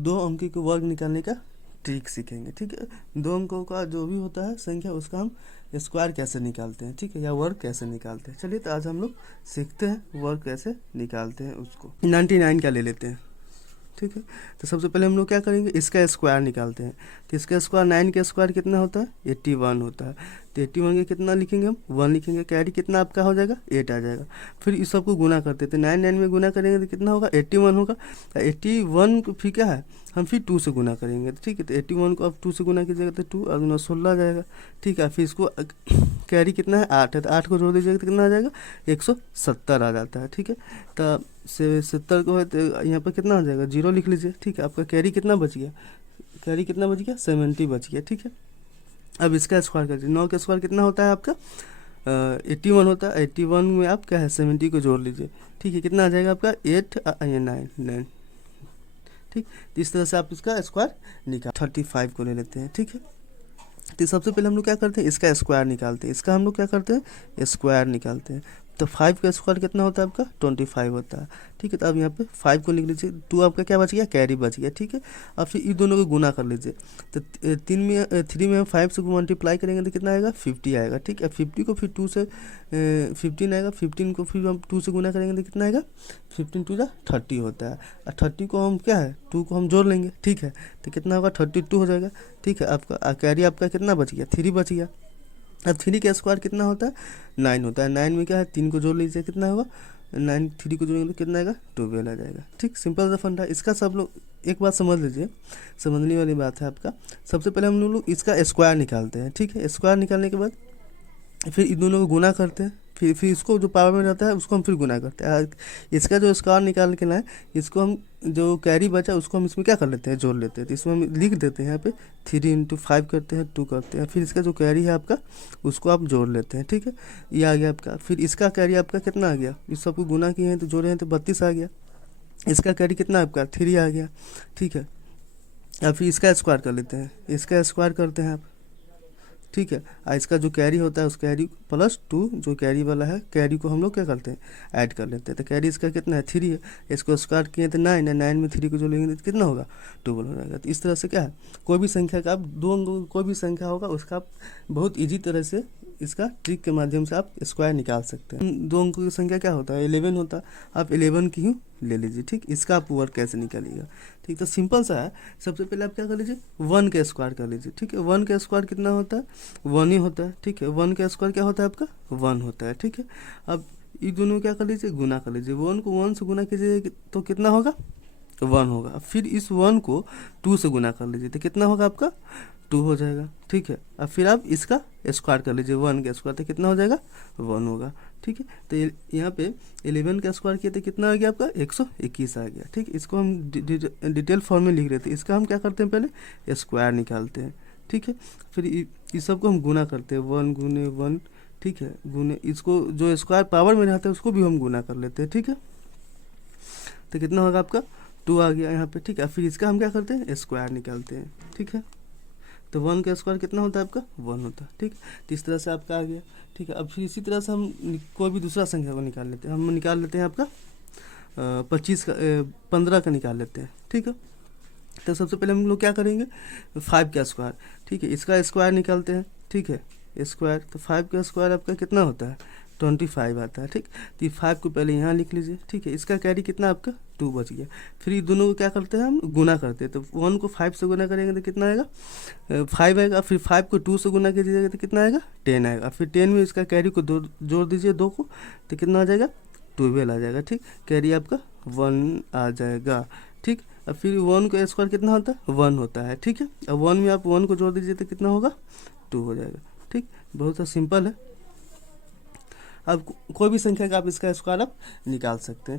दो अंक के वर्ग निकालने का ट्रिक सीखेंगे। ठीक है, दो अंकों का जो भी होता है संख्या उसका हम स्क्वायर कैसे निकालते हैं, ठीक है, या वर्ग कैसे निकालते हैं। चलिए तो आज हम लोग सीखते हैं वर्ग कैसे निकालते हैं। उसको 99 का ले लेते हैं। ठीक है, तो सबसे पहले हम लोग क्या करेंगे, इसका स्क्वायर निकालते हैं। तो इसका स्क्वायर 9 का स्क्वायर कितना होता है, 81 होता है। तो 81 के कितना लिखेंगे हम, 1 लिखेंगे। कैरी कितना आपका हो जाएगा, 8 आ जाएगा। फिर इस सबको गुना करते हैं, तो 9 में गुना करेंगे तो कितना होगा, 81 होगा। 81 को फिर क्या है, हम फिर 2 से गुना करेंगे। ठीक है, तो 81 को अब 2 से गुना कीजिएगा तो 2 और 9 16 आ जाएगा। ठीक है, फिर इसको कैरी कितना है, 8 है, तो 8 को जोड़ दीजिएगा तो कितना आ जाएगा, 170 आ जाता है। ठीक है, तो 70 को है तो यहाँ पर कितना आ जाएगा, 0 लिख लीजिए। ठीक है, आपका कैरी कितना बच गया, कैरी कितना बच गया, 70 बच गया। ठीक है, अब इसका स्क्वायर कर दीजिए। 9 का स्क्वायर कितना होता है आपका, 81 होता है। 81 में आप क्या है, 70 को जोड़ लीजिए। ठीक है, कितना आ जाएगा आपका, 8 9। ठीक, तो इस तरह से आप इसका स्क्वायर निकाल 35 को ले लेते हैं। ठीक है, तो सबसे पहले हम लोग क्या करते हैं, इसका स्क्वायर निकालते हैं। इसका हम लोग क्या करते हैं, स्क्वायर निकालते हैं। तो 5 का स्क्वायर कितना होता है आपका, 25 होता है। ठीक है, तो अब यहाँ पे 5 को लिख लीजिए। 2 आपका क्या बच गया, कैरी बच गया। ठीक है, अब फिर इन दोनों को गुना कर लीजिए। तो 3 में हम 5 से मल्टीप्लाई करेंगे तो कितना आएगा, 50 आएगा। ठीक है, 50 को फिर 2 से 15 आएगा। 15 को फिर हम 2 से गुना करेंगे तो कितना आएगा, 15 2 30 होता है। और 30 को हम क्या है, 2 को हम जोड़ लेंगे। ठीक है, तो कितना होगा, 32 हो जाएगा। ठीक है, आपका कैरी आपका कितना बच गया, 3 बच गया। अब 3 का स्क्वायर कितना होता है, 9 होता है। 9 में क्या है, 3 को जोड़ लीजिए, कितना होगा, 9 3 को जोड़ेंगे तो कितना आएगा, 12 आ जाएगा। ठीक, सिंपल सा फंडा। इसका सब लोग एक बात समझ लीजिए, समझने वाली बात है आपका। सबसे पहले हम लोग इसका स्क्वायर निकालते हैं। ठीक है, स्क्वायर निकालने के बाद फिर इन दोनों को गुना करते हैं। फिर इसको जो पावर में रहता है उसको हम फिर गुना करते हैं। इसका जो स्क्वायर निकाल के लाए, इसको हम जो कैरी बचा उसको हम इसमें क्या कर लेते हैं, जोड़ लेते हैं। तो इसमें हम लिख देते हैं यहाँ पे 3 × 5 करते हैं, 2 करते हैं। फिर इसका जो कैरी है आपका उसको आप जोड़ लेते हैं। ठीक है, ये आ गया आपका। फिर इसका कैरी आपका कितना आ गया, इस सबको गुना किए हैं तो जोड़े हैं तो 32 आ गया। इसका कैरी कितना आपका, 3 आ गया। ठीक है, अब फिर इसका स्क्वायर कर लेते हैं। इसका स्क्वायर करते हैं आप। ठीक है, और इसका जो कैरी होता है उस कैरी प्लस 2 जो कैरी वाला है, कैरी को हम लोग क्या करते हैं, ऐड कर लेते हैं। तो कैरी इसका कितना है, 3 है। इसको स्क्वायर किए तो 9 है। 9 में 3 को जो लेंगे तो कितना होगा, 12 हो जाएगा। तो इस तरह से क्या है, कोई भी संख्या का आप दो अंकों कोई भी संख्या होगा उसका आप बहुत ईजी तरह से इसका ट्रिक के माध्यम से आप स्क्वायर निकाल सकते हैं। 2 अंकों की संख्या क्या होता है, 11 होता है। आप 11 की ही ले लीजिए। ठीक, इसका आप वर्क कैसे निकालिएगा। ठीक, तो सिंपल सा है। सबसे पहले आप क्या कर लीजिए, 1 का स्क्वायर कर लीजिए। ठीक है, 1 का स्क्वायर कितना होता है, 1 ही होता है। ठीक है, 1 का स्क्वायर क्या होता है आपका, 1 होता है। ठीक है, अब ये दोनों क्या कर लीजिए, गुना कर लीजिए। 1 को 1 से गुना कीजिए तो कितना होगा, 1 होगा। फिर इस 1 को 2 से गुना कर लीजिए तो कितना होगा आपका, 2 हो जाएगा। ठीक है, अब फिर आप इसका स्क्वायर कर लीजिए। 1 का स्क्वायर तो कितना हो जाएगा, 1 होगा। ठीक है, तो यहाँ पे 11 का स्क्वायर किया तो कितना आ गया आपका, 121 आ गया। ठीक, इसको हम डिटेल फॉर्म में लिख रहे थे। इसका हम क्या करते हैं, पहले स्क्वायर निकालते हैं। ठीक है, फिर इस सबको हम गुना करते हैं, 1 गुने 1। ठीक है, गुने इसको जो स्क्वायर पावर में रहता है उसको भी हम गुना कर लेते हैं। ठीक है, तो कितना होगा आपका, 2 आ गया यहाँ पे। ठीक है, फिर इसका हम क्या करते हैं, स्क्वायर निकालते हैं। ठीक है, तो 1 का स्क्वायर कितना होता है आपका, 1 होता है। ठीक, तो इस तरह से आपका आ गया। ठीक है, अब फिर इसी तरह से हम कोई भी दूसरा संख्या को निकाल लेते हैं। हम निकाल लेते हैं आपका 15 का निकाल लेते हैं। ठीक है, तो सबसे पहले हम लोग क्या करेंगे, 5 का स्क्वायर। ठीक है, इसका स्क्वायर निकालते हैं। ठीक है, स्क्वायर, तो 5 का स्क्वायर आपका कितना होता है, 25 आता है। ठीक, तो 5 को पहले यहाँ लिख लीजिए। ठीक है, इसका कैरी कितना आपका, 2 बच गया। फिर ये दोनों को क्या करते हैं, हम गुना करते हैं। तो 1 को 5 से गुना करेंगे तो कितना आएगा, 5 आएगा। फिर 5 को 2 से गुना कीजिएगा तो कितना आएगा, 10 आएगा। फिर 10 में इसका कैरी को जोड़ दीजिए 2 को, तो कितना आ जाएगा, 12 आ जाएगा। ठीक, कैरी आपका 1 आ जाएगा। ठीक, अब फिर 1 का स्क्वायर कितना होता है, 1 होता है। ठीक है, अब 1 में आप 1 को जोड़ दीजिए तो कितना होगा, 2 हो जाएगा। ठीक, बहुत सा सिंपल है। अब कोई भी संख्या का आप इसका स्क्वायर आप निकाल सकते हैं।